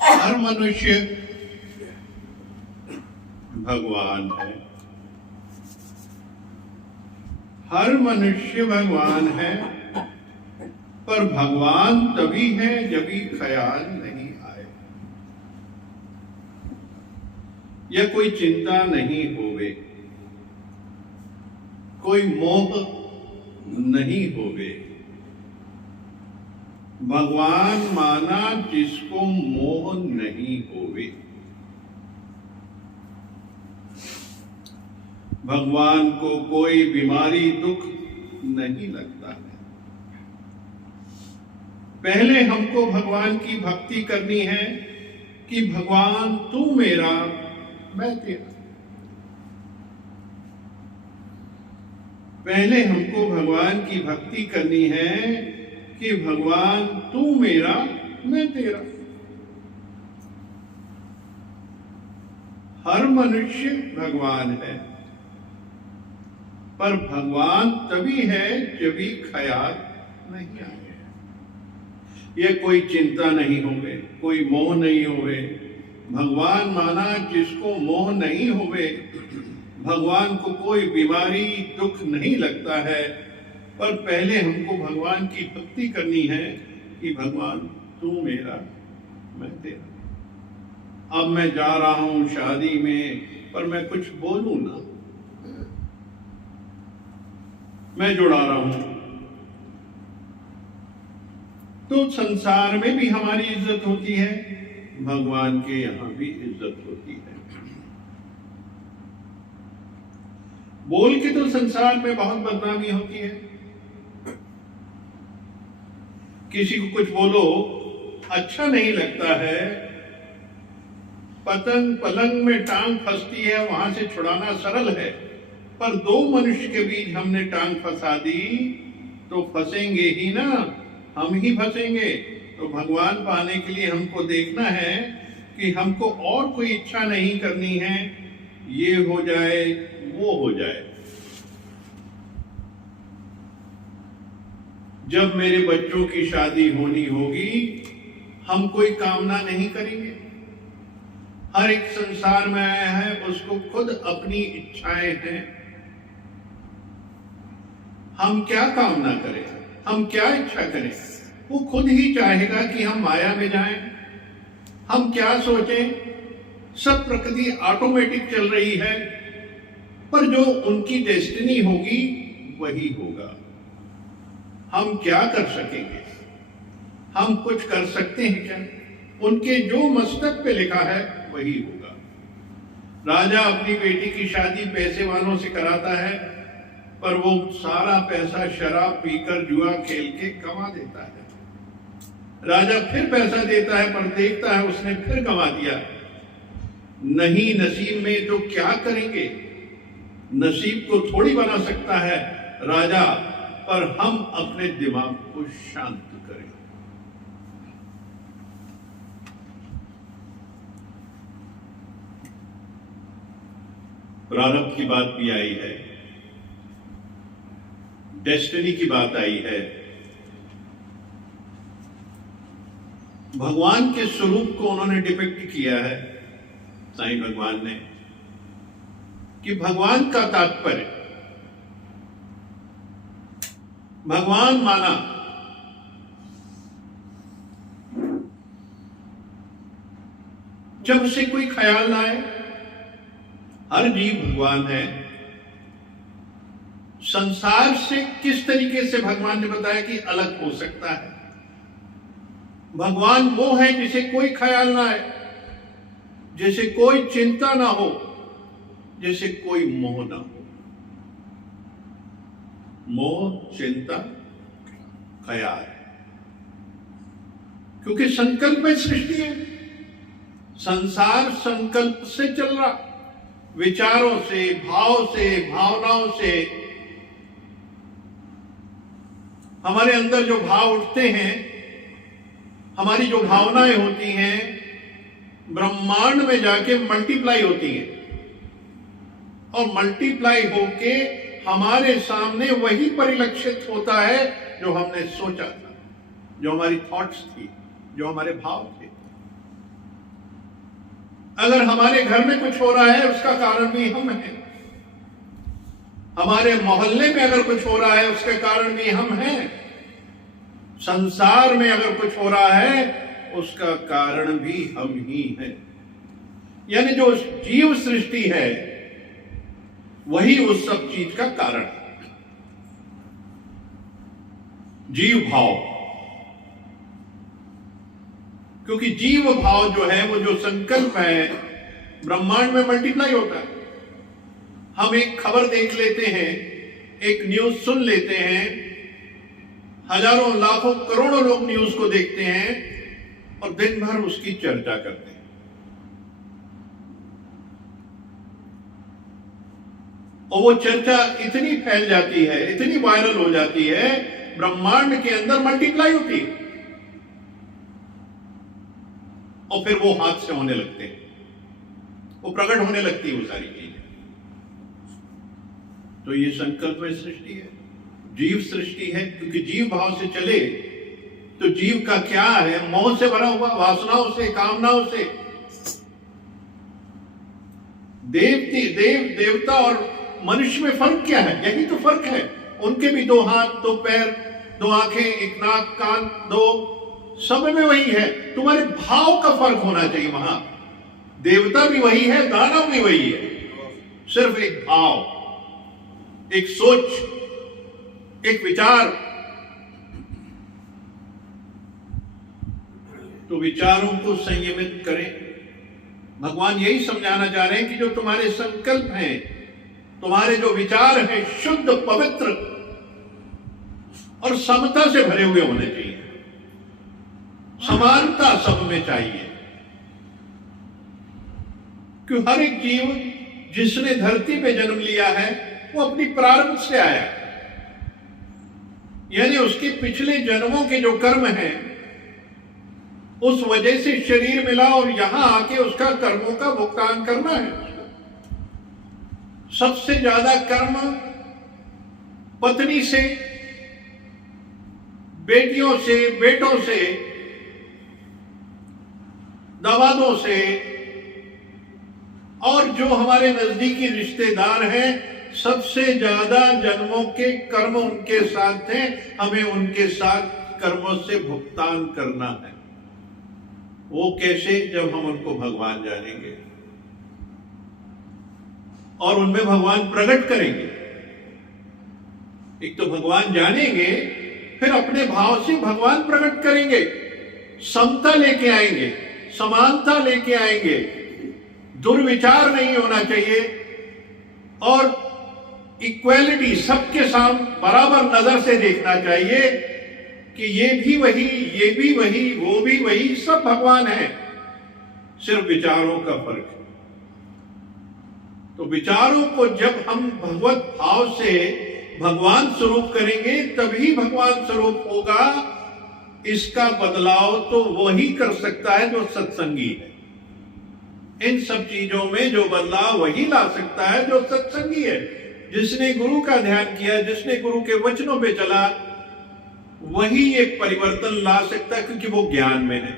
हर मनुष्य भगवान है, हर मनुष्य भगवान है, पर भगवान तभी है जब ही ख्याल नहीं आए या कोई चिंता नहीं होवे, कोई मोह नहीं होवे। भगवान माना जिसको मोह नहीं होवे। भगवान को कोई बीमारी दुख नहीं लगता है। पहले हमको भगवान की भक्ति करनी है कि भगवान तू मेरा मैं तेरा। पहले हमको भगवान की भक्ति करनी है कि भगवान तू मेरा मैं तेरा। हर मनुष्य भगवान है, पर भगवान तभी है जब भी ख्याल नहीं आए, ये कोई चिंता नहीं होवे, कोई मोह नहीं होवे। भगवान माना जिसको मोह नहीं होवे, भगवान को कोई बीमारी दुख नहीं लगता है। पर पहले हमको भगवान की भक्ति करनी है कि भगवान तू मेरा मैं तेरा। अब मैं जा रहा हूं शादी में, पर मैं कुछ बोलूं ना, मैं जुड़ा रहा हूं तो संसार में भी हमारी इज्जत होती है, भगवान के यहां भी इज्जत होती है। बोल के तो संसार में बहुत बदनामी होती है। किसी को कुछ बोलो अच्छा नहीं लगता है, पतंग पलंग में टांग फंसती है, वहां से छुड़ाना सरल है, पर दो मनुष्य के बीच हमने टांग फंसा दी तो फंसेंगे ही ना, हम ही फंसेंगे। तो भगवान पाने के लिए हमको देखना है कि हमको और कोई इच्छा नहीं करनी है, ये हो जाए वो हो जाए। जब मेरे बच्चों की शादी होनी होगी, हम कोई कामना नहीं करेंगे। हर एक संसार में आया है, उसको खुद अपनी इच्छाएं हैं। हम क्या कामना करें, हम क्या इच्छा करें? वो खुद ही चाहेगा कि हम माया में जाएं। हम क्या सोचें, सब प्रकृति ऑटोमेटिक चल रही है, पर जो उनकी डेस्टिनी होगी वही होगा। हम क्या कर सकेंगे? हम कुछ कर सकते हैं क्या? उनके जो मस्तक पे लिखा है वही होगा। राजा अपनी बेटी की शादी पैसे वालों से कराता है, पर वो सारा पैसा शराब पीकर जुआ खेल के कमा देता है। राजा फिर पैसा देता है, पर देखता है उसने फिर कमा दिया। नहीं नसीब में तो क्या करेंगे? नसीब को थोड़ी बना सकता है राजा, पर हम अपने दिमाग को शांत करें। प्रारब्ध की बात भी आई है, डेस्टिनी की बात आई है। भगवान के स्वरूप को उन्होंने डिपिक्ट किया है साईं भगवान ने, कि भगवान का तात्पर्य, भगवान माना जब से कोई ख्याल ना आए। हर जीव भगवान है। संसार से किस तरीके से भगवान ने बताया कि अलग हो सकता है। भगवान वो है जिसे कोई ख्याल ना आए, जैसे कोई चिंता ना हो, जैसे कोई मोह ना हो। मोह, चिंता, ख्याल, क्योंकि संकल्प में सृष्टि है। संसार संकल्प से चल रहा, विचारों से, भाव से, भावनाओं से। हमारे अंदर जो भाव उठते हैं, हमारी जो भावनाएं होती हैं, ब्रह्मांड में जाके मल्टीप्लाई होती हैं, और मल्टीप्लाई होके हमारे सामने वही परिलक्षित होता है जो हमने सोचा था, जो हमारी थॉट्स थी, जो हमारे भाव थे। अगर हमारे घर में कुछ हो रहा है उसका कारण भी हम हैं, हमारे मोहल्ले में अगर कुछ हो रहा है उसके कारण भी हम हैं, संसार में अगर कुछ हो रहा है उसका कारण भी हम ही हैं। यानी जो जीव सृष्टि है वही उस सब चीज का कारण है। जीव भाव, क्योंकि जीव भाव जो है वो जो संकल्प है ब्रह्मांड में मल्टीप्लाई होता है। हम एक खबर देख लेते हैं, एक न्यूज सुन लेते हैं, हजारों लाखों करोड़ों लोग न्यूज को देखते हैं और दिन भर उसकी चर्चा करते हैं। और वो चर्चा इतनी फैल जाती है, इतनी वायरल हो जाती है, ब्रह्मांड के अंदर मल्टीप्लाई होती है और फिर वो हाथ से होने लगते हैं, वो प्रकट होने लगती है वो सारी चीजें। तो ये संकल्प में सृष्टि है, जीव सृष्टि है। क्योंकि जीव भाव से चले तो जीव का क्या है, मोह से भरा हुआ, वासनाओं से, कामनाओं से। देवता और मनुष्य में फर्क क्या है? यही तो फर्क है। उनके भी दो हाथ, दो पैर, दो आंखें, एक नाक, कान, दो, सब में वही है। तुम्हारे भाव का फर्क होना चाहिए। वहां देवता भी वही है, दानव भी वही है, सिर्फ एक भाव, एक सोच, एक विचार। तो विचारों को संयमित करें। भगवान यही समझाना चाह रहे हैं कि जो तुम्हारे संकल्प हैं, तुम्हारे जो विचार हैं, शुद्ध, पवित्र और समता से भरे हुए होने चाहिए। समानता सब में चाहिए। क्यों? हर एक जीव जिसने धरती पे जन्म लिया है वो अपनी प्रारंभ से आया, यानी उसके पिछले जन्मों के जो कर्म हैं उस वजह से शरीर मिला और यहां आके उसका कर्मों का भुगतान करना है। सबसे ज्यादा कर्म पत्नी से, बेटियों से, बेटों से, दामादों से और जो हमारे नजदीकी रिश्तेदार हैं, सबसे ज्यादा जन्मों के कर्म उनके साथ हैं। हमें उनके साथ कर्मों से भुगतान करना है। वो कैसे? जब हम उनको भगवान जानेंगे और उनमें भगवान प्रकट करेंगे। एक तो भगवान जानेंगे, फिर अपने भाव से भगवान प्रकट करेंगे, समता लेके आएंगे, समानता लेके आएंगे, दुर्विचार नहीं होना चाहिए और इक्वालिटी, सबके सामने बराबर नजर से देखना चाहिए कि ये भी वही, ये भी वही, वो भी वही, सब भगवान है, सिर्फ विचारों का फर्क है। तो विचारों को जब हम भगवत भाव से भगवान स्वरूप करेंगे तभी भगवान स्वरूप होगा। इसका बदलाव तो वही कर सकता है जो सत्संगी है। इन सब चीजों में जो बदलाव वही ला सकता है जो सत्संगी है, जिसने गुरु का ध्यान किया, जिसने गुरु के वचनों पे चला, वही एक परिवर्तन ला सकता है, क्योंकि वो ज्ञान में है।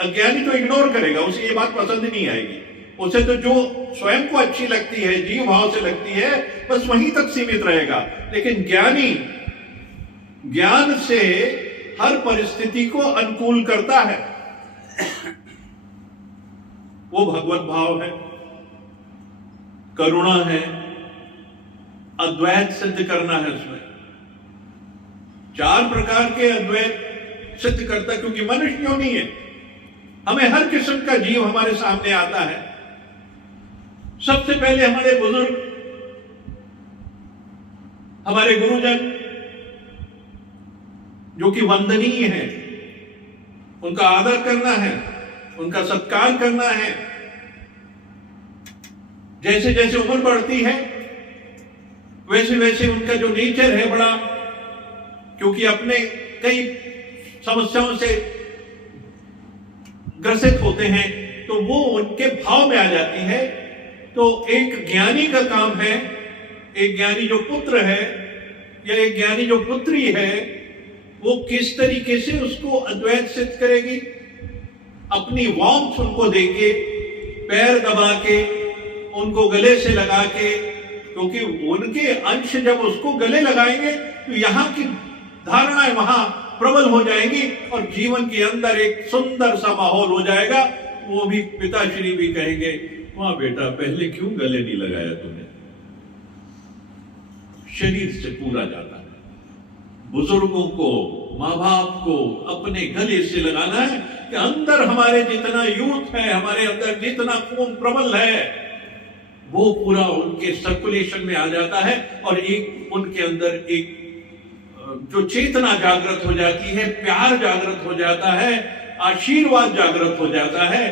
अज्ञानी तो इग्नोर करेगा, उसे ये बात पसंद नहीं आएगी। उसे तो जो स्वयं को अच्छी लगती है, जीव भाव से लगती है, बस वहीं तक सीमित रहेगा। लेकिन ज्ञानी ज्ञान से हर परिस्थिति को अनुकूल करता है। वो भगवत भाव है, करुणा है, अद्वैत सिद्ध करना है। उसमें 4 प्रकार के अद्वैत सिद्ध करता, क्योंकि मनुष्य योनि है। हमें हर किस्म का जीव हमारे सामने आता है। सबसे पहले हमारे बुजुर्ग, हमारे गुरुजन जो कि वंदनीय है, उनका आदर करना है, उनका सत्कार करना है। जैसे जैसे उम्र बढ़ती है वैसे वैसे उनका जो नेचर है बड़ा, क्योंकि अपने कई समस्याओं से ग्रसित होते हैं, तो वो उनके भाव में आ जाती है। तो एक ज्ञानी का काम है, एक ज्ञानी जो पुत्र है या एक ज्ञानी जो पुत्री है, वो किस तरीके से उसको अद्वैत सिद्ध करेगी, अपनी वार्मथ उनको देके, पैर दबा के, उनको गले से लगा के, क्योंकि उनके अंश जब उसको गले लगाएंगे तो यहां की धारणाएं वहां प्रबल हो जाएंगी और जीवन के अंदर एक सुंदर सा माहौल हो जाएगा। वो भी पिताश्री भी कहेंगे, वाह बेटा पहले क्यों गले नहीं लगाया तूने। शरीर से पूरा जाता है। बुजुर्गों को, माँ बाप को अपने गले से लगाना है कि अंदर हमारे जितना यूथ है, हमारे अंदर जितना खून प्रबल है, वो पूरा उनके सर्कुलेशन में आ जाता है और एक उनके अंदर एक जो चेतना जागृत हो जाती है, प्यार जागृत हो जाता है, आशीर्वाद जागृत हो जाता है,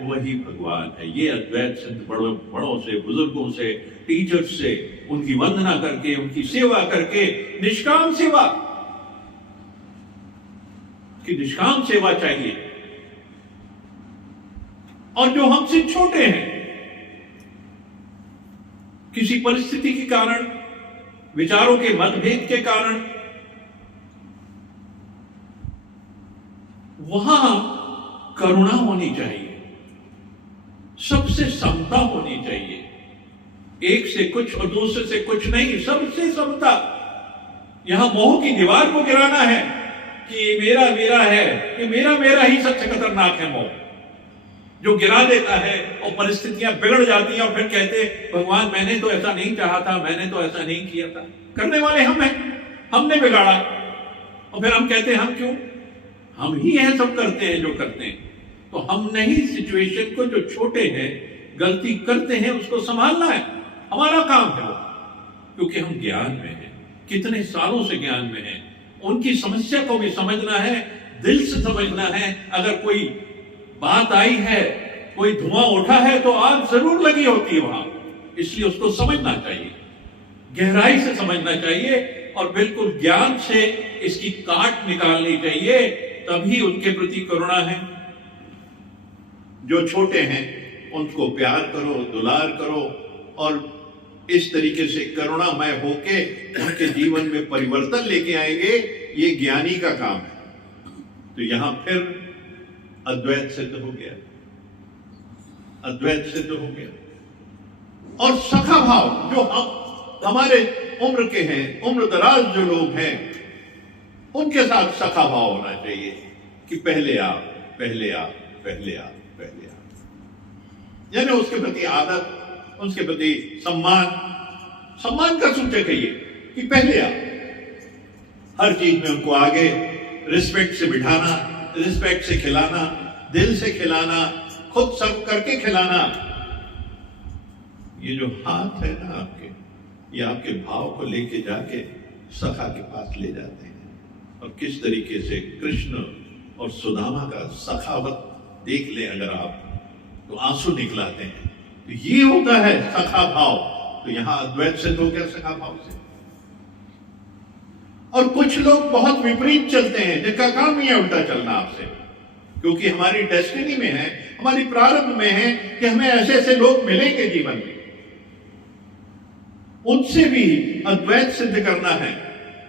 वही भगवान है। ये अद्वैत सिद्ध बड़ों से, बुजुर्गों से, टीचर्स से, उनकी वंदना करके, उनकी सेवा करके, निष्काम सेवा की निष्काम सेवा चाहिए। और जो हमसे छोटे हैं, किसी परिस्थिति के कारण, विचारों के मतभेद के कारण, वहां करुणा होनी चाहिए, सबसे समता होनी चाहिए, एक से कुछ और दूसरे से कुछ नहीं, सबसे समता। यहां मोह की दीवार को गिराना है कि ये मेरा मेरा है, ये मेरा मेरा ही सबसे खतरनाक है मोह, जो गिरा देता है और परिस्थितियां बिगड़ जाती हैं और फिर कहते भगवान मैंने तो ऐसा नहीं चाहा था, मैंने तो ऐसा नहीं किया था। करने वाले हम हैं, हमने बिगाड़ा और फिर हम कहते हैं हम क्यों, हम ही हैं, सब करते हैं जो करते हैं। तो हमने ही सिचुएशन को, जो छोटे हैं गलती करते हैं, उसको संभालना है, हमारा काम है वो, क्योंकि हम ज्ञान में हैं, कितने सालों से ज्ञान में हैं। उनकी समस्या को भी समझना है, दिल से समझना है। अगर कोई बात आई है, कोई धुआं उठा है तो आग जरूर लगी होती है वहां, इसलिए उसको समझना चाहिए, गहराई से समझना चाहिए और बिल्कुल ज्ञान से इसकी काट निकालनी चाहिए, तभी उनके प्रति करुणा है। जो छोटे हैं उनको प्यार करो, दुलार करो और इस तरीके से करुणामय होके उनके जीवन में परिवर्तन लेके आएंगे, ये ज्ञानी का काम है। तो यहां फिर अद्वैत सिद्ध हो गया, अद्वैत सिद्ध हो गया। और सखा भाव, जो हमारे उम्र के हैं, उम्र दराज जो लोग हैं, उनके साथ सखा भाव होना चाहिए कि पहले आप, पहले आप, पहले आप, पहले आप, यानी उसके प्रति आदर, उसके प्रति सम्मान, सम्मान का सूचक है ये कि पहले आप। हर चीज में उनको आगे रिस्पेक्ट से बिठाना, रिस्पेक्ट से खिलाना, दिल से खिलाना, खुद सर्व करके खिलाना। ये जो हाथ है ना आपके, ये आपके भाव को लेके जाके सखा के पास ले जाते हैं। और किस तरीके से कृष्ण और सुदामा का सखावत देख ले अगर आप, तो आंसू निकलाते हैं। तो ये होता है सखा भाव। तो यहां अद्वैत सिद्ध हो गया सखा भाव से। और कुछ लोग बहुत विपरीत चलते हैं, जिनका काम ही है उल्टा चलना आपसे, क्योंकि हमारी डेस्टिनी में है, हमारी प्रारब्ध में है कि हमें ऐसे ऐसे लोग मिलेंगे जीवन में, उनसे भी अद्वैत सिद्ध करना है।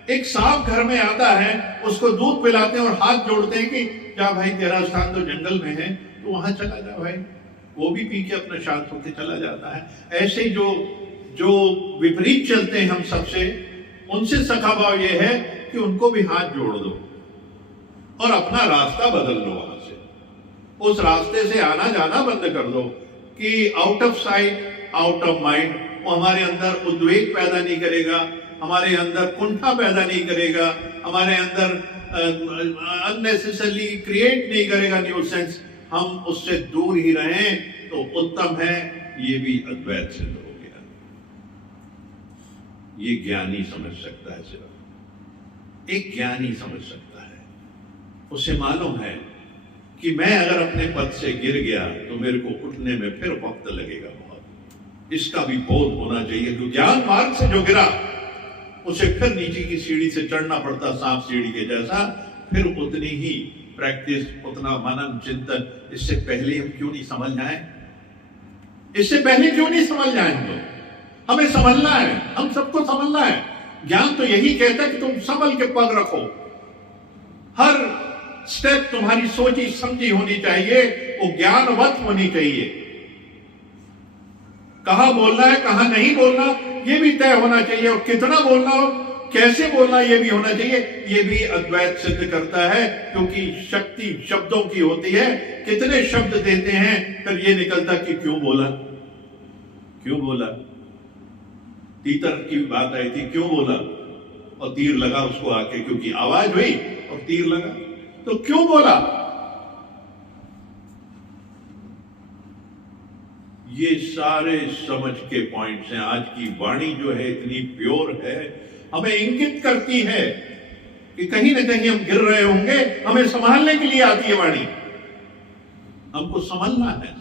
एक सांप घर में आता है, उसको दूध पिलाते हैं और हाथ जोड़ते हैं कि क्या भाई तेरा स्थान तो जंगल में है, तो वहां चला जा भाई। वो भी पी के अपना शांत होकर चला जाता है। ऐसे जो विपरीत चलते हैं हम सबसे, उनसे सखा भाव ये है कि उनको भी हाथ जोड़ दो और अपना रास्ता बदल लो, वहां से उस रास्ते से आना जाना बंद कर दो कि out of sight out of mind. वो हमारे अंदर उद्वेग पैदा नहीं करेगा, हमारे अंदर कुंठा पैदा नहीं करेगा, हमारे अंदर अननेसेसरली क्रिएट नहीं करेगा न्यू सेंस। हम उससे दूर ही रहें तो उत्तम है। ये भी अद्वैत सिद्ध हो गया। ये ज्ञानी समझ सकता है, सिर्फ एक ज्ञानी समझ सकता है। उसे मालूम है कि मैं अगर अपने पद से गिर गया तो मेरे को उठने में फिर वक्त लगेगा बहुत। इसका भी बोध होना चाहिए। जो ज्ञान मार्ग से जो गिरा, उसे फिर नीचे की सीढ़ी से चढ़ना पड़ता, सांप सीढ़ी के जैसा। फिर उतनी ही प्रैक्टिस, उतना मनन चिंतन। इससे पहले हम क्यों नहीं समझ जाए? इससे पहले क्यों नहीं समझ जाए? हम लोग, हमें समझना है, हम सबको समझना है। ज्ञान तो यही कहता है कि तुम संभल के पग रखो, हर स्टेप तुम्हारी सोची समझी होनी चाहिए, वो ज्ञानवत होनी चाहिए। कहां बोलना है, कहां नहीं बोलना, ये भी तय होना चाहिए, और कितना बोलना हो, कैसे बोलना, ये भी होना चाहिए। ये भी अद्वैत सिद्ध करता है, क्योंकि शक्ति शब्दों की होती है। कितने शब्द देते हैं, फिर ये निकलता कि क्यों बोला, क्यों बोला। तीतर की बात आई थी, क्यों बोला, और तीर लगा उसको आके, क्योंकि आवाज हुई और तीर लगा, तो क्यों बोला। ये सारे समझ के पॉइंट्स हैं। आज की वाणी जो है इतनी प्योर है, हमें इंगित करती है कि कहीं ना कहीं हम गिर रहे होंगे, हमें संभालने के लिए आती है वाणी। हमको संभलना है।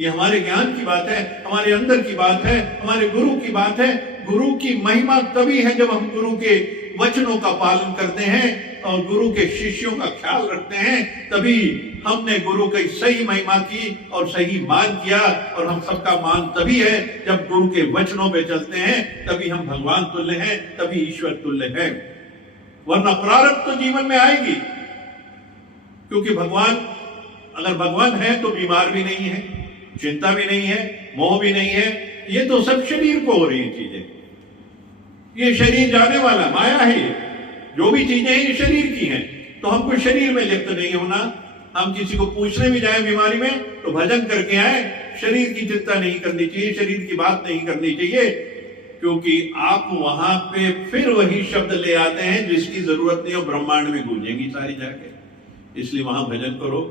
ये हमारे ज्ञान की बात है, हमारे अंदर की बात है, हमारे गुरु की बात है। गुरु की महिमा तभी है जब हम गुरु के वचनों का पालन करते हैं और गुरु के शिष्यों का ख्याल रखते हैं। तभी हमने गुरु की सही महिमा की और सही मान किया। और हम सबका मान तभी है जब गुरु के वचनों पे चलते हैं, तभी हम भगवान तुल्य हैं, तभी ईश्वर तुल्य हैं। वरना प्रारब्ध तो जीवन में आएगी, क्योंकि भगवान, अगर भगवान है तो बीमार भी नहीं है, चिंता भी नहीं है, मोह भी नहीं है। ये तो सब शरीर को हो रही चीजें। ये शरीर जाने वाला माया है। ये जो भी चीजें हैं ये शरीर की हैं, तो हमको शरीर में लिप्त नहीं होना। हम किसी को पूछने भी जाए बीमारी में तो भजन करके आए, शरीर की चिंता नहीं करनी चाहिए, शरीर की बात नहीं करनी चाहिए, क्योंकि आप वहां पे फिर वही शब्द ले आते हैं जिसकी जरूरत नहीं, और ब्रह्मांड में गूंजेंगी सारी जाके। इसलिए वहां भजन करो,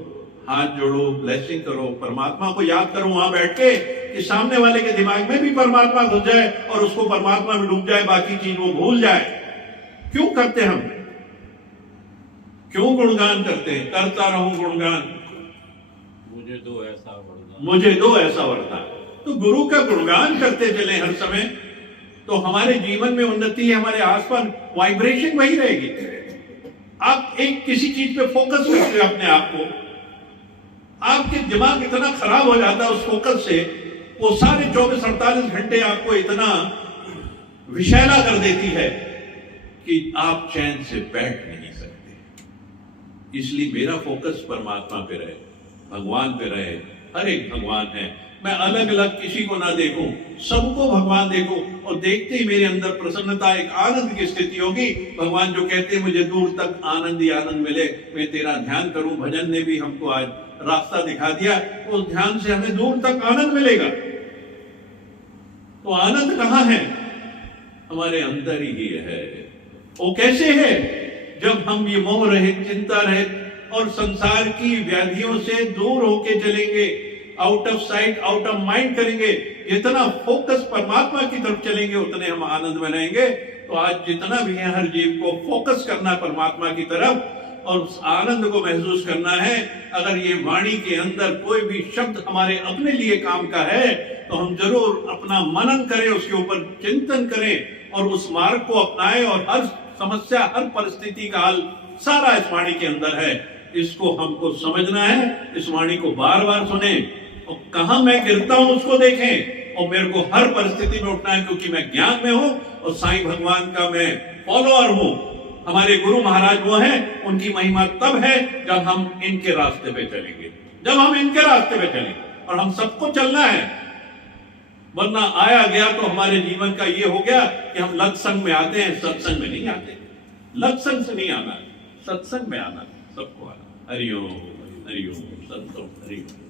हाथ जोड़ो, ब्लेसिंग करो, परमात्मा को याद करो वहां बैठ के, कि सामने वाले के दिमाग में भी परमात्मा घुस जाए और उसको परमात्मा में डूब जाए, बाकी चीज वो भूल जाए। क्यों करते हम, क्यों गुणगान करते हैं? करता रहूं गुणगान, मुझे दो ऐसा वरदान, मुझे दो ऐसा वरदान। तो गुरु का गुणगान करते चले हर समय, तो हमारे जीवन में उन्नति है, हमारे आसपास वाइब्रेशन वही रहेगी। आप एक किसी चीज पे फोकस करते हो अपने आप को, आपके दिमाग इतना खराब हो जाता है उस फोकस से, वो सारे 24-48 घंटे आपको इतना विषैला कर देती है कि आप चैन से बैठ नहीं सकते। इसलिए मेरा फोकस परमात्मा पे रहे, भगवान पे रहे। हर एक भगवान है, मैं अलग अलग किसी को ना देखूं, सबको भगवान देखूं, और देखते ही मेरे अंदर प्रसन्नता, एक आनंद की स्थिति होगी। भगवान जो कहते हैं मुझे दूर तक आनंद ही आनंद मिले, मैं तेरा ध्यान करूं। भजन ने भी हमको आज रास्ता दिखा दिया, उस ध्यान से हमें दूर तक आनंद मिलेगा। तो आनंद कहां है? हमारे अंदर ही है। वो कैसे है? जब हम ये मोह रहित, चिंता रहित और संसार की व्याधियों से दूर होके चलेंगे, out of sight out of mind करेंगे, जितना फोकस परमात्मा की तरफ चलेंगे उतने हम आनंद में रहेंगे। तो आज जितना भी है, हर जीव को फोकस करना परमात्मा की तरफ और उस आनंद को महसूस करना है। अगर ये वाणी के अंदर कोई भी शब्द हमारे अपने लिए काम का है, तो हम जरूर अपना मनन करें, उसके ऊपर चिंतन करें और उस मार्ग को अपनाएं। और हर समस्या, हर परिस्थिति का हल सारा इस वाणी के अंदर है। इसको हमको समझना है, इस वाणी को बार बार सुने, और कहां मैं गिरता हूं उसको देखें, और मेरे को हर परिस्थिति में उठना है, क्योंकि मैं ज्ञान में हूं और साईं भगवान का मैं फॉलोअर हूं। हमारे गुरु महाराज वो हैं, उनकी महिमा तब है जब हम इनके रास्ते पे चलेंगे, जब हम इनके रास्ते पे चलेंगे, और हम सबको चलना है। वरना आया गया तो हमारे जीवन का ये हो गया कि हम लत्संग में आते हैं, सत्संग में नहीं आते। लत्संग से नहीं आना, सत्संग में आना, सबको आना। हरिओम हरिओम, संतों हरिओम।